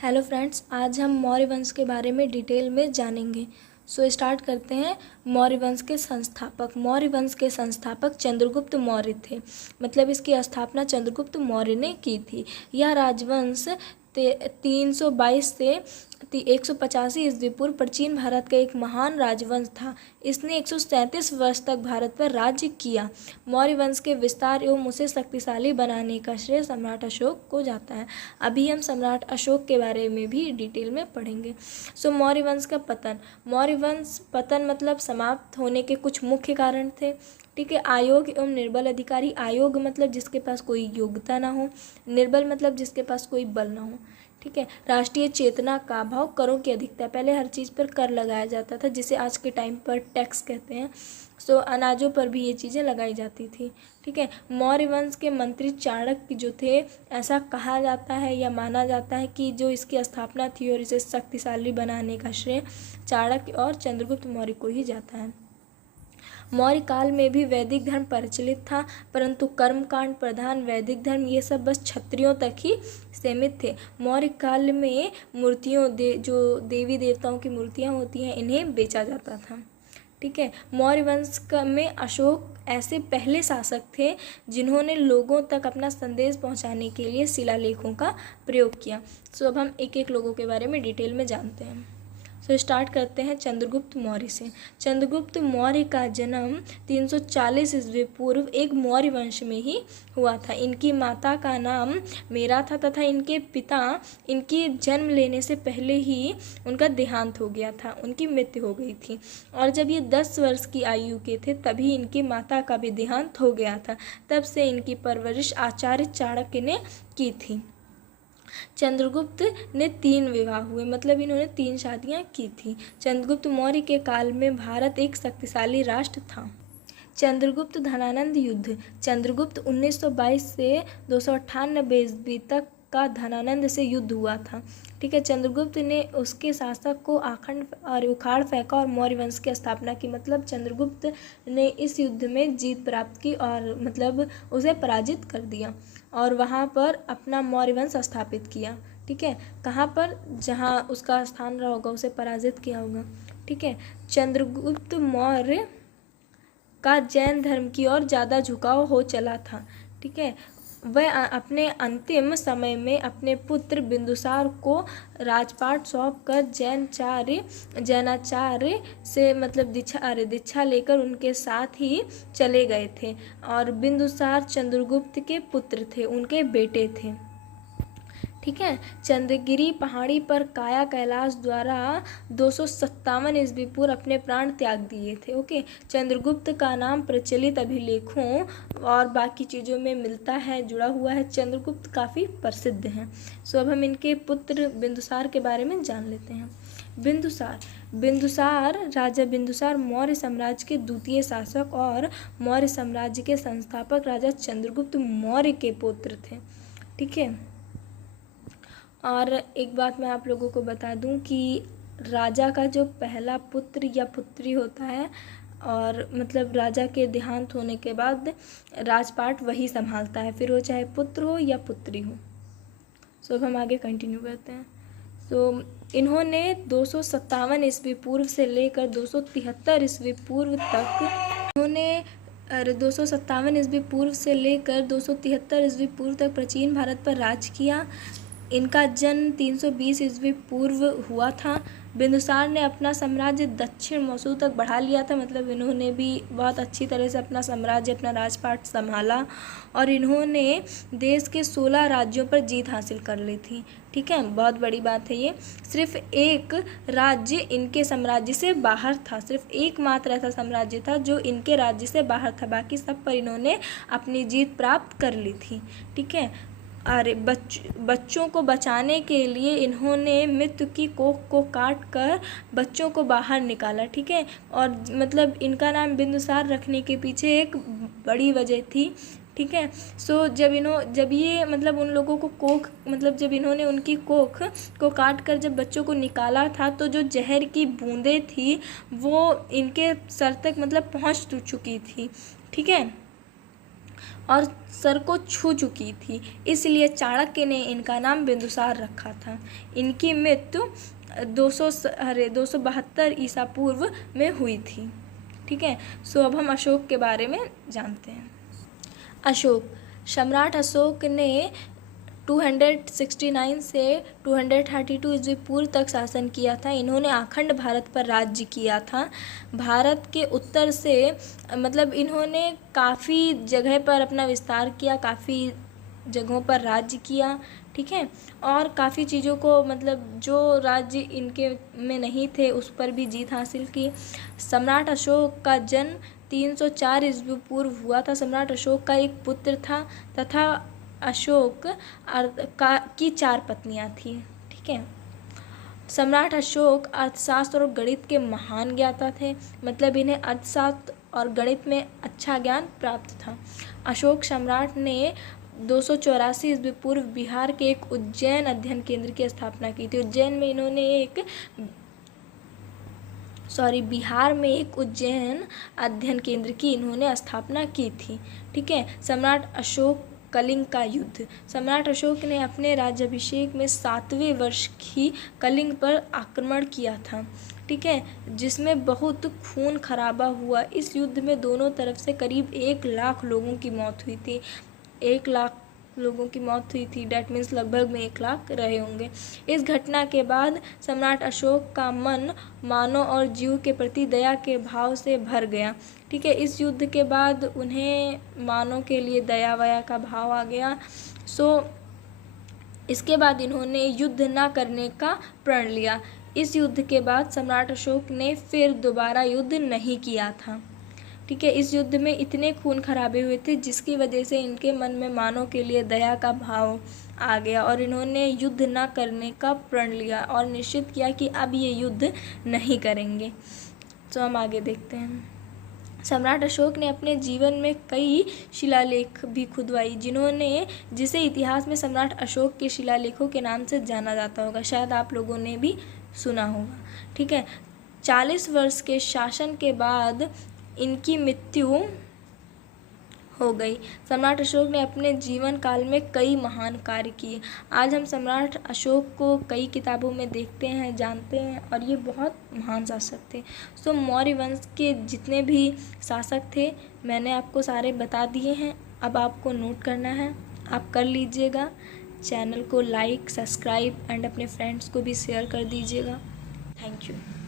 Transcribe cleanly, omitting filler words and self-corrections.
Hello friends, आज हम मौर्य वंश के बारे में डिटेल में जानेंगे। सो स्टार्ट करते हैं। मौर्य वंश के संस्थापक। मौर्य वंश के संस्थापक चंद्रगुप्त मौर्य थे। मतलब इसकी स्थापना चंद्रगुप्त मौर्य ने की थी। यह राजवंश 322 से 185 ईस्वी पूर्व प्राचीन भारत का एक महान राजवंश था। इसने 137 वर्ष तक भारत पर राज्य किया। मौर्य वंश के विस्तार एवं उसे शक्तिशाली बनाने का श्रेय सम्राट अशोक को जाता है। अभी हम सम्राट अशोक के बारे में भी डिटेल में पढ़ेंगे। सो मौर्य वंश का पतन। मौर्य वंश पतन मतलब समाप्त होने के कुछ मुख्य कारण थे। ठीक है। आयोग एवं निर्बल अधिकारी। आयोग मतलब जिसके पास कोई योग्यता ना हो। निर्बल मतलब जिसके पास कोई बल ना हो। ठीक है। राष्ट्रीय चेतना का अभाव। करों की अधिकता। पहले हर चीज़ पर कर लगाया जाता था, जिसे आज के टाइम पर टैक्स कहते हैं। सो अनाजों पर भी ये चीज़ें लगाई जाती थी। ठीक है। मौर्य वंश के मंत्री चाणक्य जो थे, ऐसा कहा जाता है या माना जाता है कि जो इसकी स्थापना थी और इसे शक्तिशाली बनाने का श्रेय चाणक्य और चंद्रगुप्त मौर्य को ही जाता है। मौर्य काल में भी वैदिक धर्म प्रचलित था, परंतु कर्मकांड प्रधान वैदिक धर्म ये सब बस क्षत्रियों तक ही सीमित थे। मौर्य काल में मूर्तियों जो देवी देवताओं की मूर्तियाँ होती हैं, इन्हें बेचा जाता था। ठीक है। मौर्य वंश में अशोक ऐसे पहले शासक थे जिन्होंने लोगों तक अपना संदेश पहुंचाने के लिए शिलालेखों का प्रयोग किया। सो अब हम एक एक लोगों के बारे में डिटेल में जानते हैं। सो स्टार्ट करते हैं चंद्रगुप्त मौर्य से। चंद्रगुप्त मौर्य का जन्म 340 ईस्वी पूर्व एक मौर्य वंश में ही हुआ था। इनकी माता का नाम मेरा था तथा इनके पिता इनकी जन्म लेने से पहले ही उनका देहांत हो गया था, उनकी मृत्यु हो गई थी। और जब ये 10 वर्ष की आयु के थे तभी इनकी माता का भी देहांत हो गया था। तब से इनकी परवरिश आचार्य चाणक्य ने की थी। चंद्रगुप्त ने 3 विवाह हुए, मतलब इन्होंने 3 शादियां की थी। चंद्रगुप्त मौर्य के काल में भारत एक शक्तिशाली राष्ट्र था। चंद्रगुप्त धनानंद युद्ध। चंद्रगुप्त 1922 से 298 ईस्वी तक का धनानंद से युद्ध हुआ था। ठीक है। चंद्रगुप्त ने उसके शासक को आखंड और उखाड़ फेंका और मौर्य वंश की स्थापना की। मतलब चंद्रगुप्त ने इस युद्ध में जीत प्राप्त की और मतलब उसे पराजित कर दिया और वहाँ पर अपना मौर्य वंश स्थापित किया। ठीक है। कहाँ पर? जहाँ उसका स्थान रहा होगा उसे पराजित किया होगा। ठीक है। चंद्रगुप्त मौर्य का जैन धर्म की ओर ज़्यादा झुकाव हो चला था। ठीक है। वह अपने अंतिम समय में अपने पुत्र बिंदुसार को राजपाट सौंपकर जैनाचार्य से मतलब दीक्षा लेकर उनके साथ ही चले गए थे। और बिंदुसार चंद्रगुप्त के पुत्र थे, उनके बेटे थे। ठीक है। चंद्रगिरी पहाड़ी पर काया कैलाश द्वारा 257 ईस्वी पूर्व अपने प्राण त्याग दिए थे। ओके। चंद्रगुप्त का नाम प्रचलित अभिलेखों और बाकी चीज़ों में मिलता है, जुड़ा हुआ है। चंद्रगुप्त काफ़ी प्रसिद्ध हैं। सो अब हम इनके पुत्र बिंदुसार के बारे में जान लेते हैं। बिंदुसार राजा बिंदुसार मौर्य साम्राज्य के द्वितीय शासक और मौर्य साम्राज्य के संस्थापक राजा चंद्रगुप्त मौर्य के पुत्र थे। ठीक है। और एक बात मैं आप लोगों को बता दूं कि राजा का जो पहला पुत्र या पुत्री होता है और मतलब राजा के देहांत होने के बाद राजपाट वही संभालता है, फिर वो चाहे पुत्र हो या पुत्री हो। सो अब हम आगे कंटिन्यू करते हैं। तो इन्होंने 257 ईस्वी पूर्व से लेकर 273 ईस्वी पूर्व तक 257 ईस्वी पूर्व से लेकर 273 ईस्वी पूर्व तक प्राचीन भारत पर राज किया। इनका जन्म 320 ईस्वी पूर्व हुआ था। बिंदुसार ने अपना साम्राज्य दक्षिण मौसूल तक बढ़ा लिया था। मतलब इन्होंने भी बहुत अच्छी तरह से अपना साम्राज्य, अपना राजपाट संभाला और इन्होंने देश के 16 राज्यों पर जीत हासिल कर ली थी। ठीक है। बहुत बड़ी बात है ये। सिर्फ एक राज्य इनके साम्राज्य से बाहर था, सिर्फ एकमात्र ऐसा साम्राज्य था जो इनके राज्य से बाहर था, बाकी सब पर इन्होंने अपनी जीत प्राप्त कर ली थी। ठीक है। अरे बच्चों को बचाने के लिए इन्होंने मृत्यु की कोख को काट कर बच्चों को बाहर निकाला। ठीक है। और मतलब इनका नाम बिंदुसार रखने के पीछे एक बड़ी वजह थी। ठीक है। सो जब ये मतलब उन लोगों को जब इन्होंने उनकी कोख को काट कर जब बच्चों को निकाला था तो जो जहर की बूंदें थी वो इनके सर तक मतलब पहुंच चुकी थी। ठीक है। और सर को छू चुकी थी, इसलिए चाणक्य ने इनका नाम बिंदुसार रखा था। इनकी मृत्यु 272 ईसा पूर्व में हुई थी। ठीक है, सो अब हम अशोक के बारे में जानते हैं। अशोक, सम्राट अशोक ने 269 से 232 ईस्वी पूर्व तक शासन किया था। इन्होंने अखंड भारत पर राज्य किया था। भारत के उत्तर से मतलब इन्होंने काफ़ी जगह पर अपना विस्तार किया, काफ़ी जगहों पर राज्य किया। ठीक है, और काफ़ी चीज़ों को मतलब जो राज्य इनके में नहीं थे उस पर भी जीत हासिल की। सम्राट अशोक का जन्म 304 ईस्वी पूर्व हुआ था। सम्राट अशोक का एक पुत्र था तथा अशोक की 4 पत्नियां थी। ठीक है, सम्राट अशोक अर्थशास्त्र और गणित के महान ज्ञाता थे, मतलब इन्हें अर्थशास्त्र और गणित में अच्छा ज्ञान प्राप्त था। अशोक सम्राट ने 284 ईस्वी पूर्व बिहार के एक उज्जैन अध्ययन केंद्र की स्थापना की थी। उज्जैन में इन्होंने बिहार में एक उज्जैन अध्ययन केंद्र की इन्होंने स्थापना की थी। ठीक है, सम्राट अशोक कलिंग का युद्ध। सम्राट अशोक ने अपने राज्याभिषेक में 7वें वर्ष ही कलिंग पर आक्रमण किया था। ठीक है, जिसमें बहुत खून खराबा हुआ। इस युद्ध में दोनों तरफ से करीब 1 लाख लोगों की मौत हुई थी। 1 लाख लोगों की मौत हुई थी, डैट मीन्स लगभग में 1 लाख रहे होंगे। इस घटना के बाद सम्राट अशोक का मन मानव और जीव के प्रति दया के भाव से भर गया। ठीक है, इस युद्ध के बाद उन्हें मानव के लिए दया वया का भाव आ गया। इसके बाद इन्होंने युद्ध न करने का प्रण लिया। इस युद्ध के बाद सम्राट अशोक ने फिर दोबारा युद्ध नहीं किया था। ठीक है, इस युद्ध में इतने खून खराबे हुए थे जिसकी वजह से इनके मन में मानव के लिए दया का भाव आ गया और इन्होंने युद्ध न करने का प्रण लिया और निश्चित किया कि अब ये युद्ध नहीं करेंगे। तो हम आगे देखते हैं। सम्राट अशोक ने अपने जीवन में कई शिलालेख भी खुदवाई, जिसे इतिहास में सम्राट अशोक के शिलालेखों के नाम से जाना जाता होगा। शायद आप लोगों ने भी सुना होगा। ठीक है, 40 वर्ष के शासन के बाद इनकी मृत्यु हो गई। सम्राट अशोक ने अपने जीवन काल में कई महान कार्य किए। आज हम सम्राट अशोक को कई किताबों में देखते हैं, जानते हैं, और ये बहुत महान शासक थे। सो मौर्य वंश के जितने भी शासक थे मैंने आपको सारे बता दिए हैं। अब आपको नोट करना है, आप कर लीजिएगा। चैनल को लाइक, सब्सक्राइब एंड अपने फ्रेंड्स को भी शेयर कर दीजिएगा। Thank you.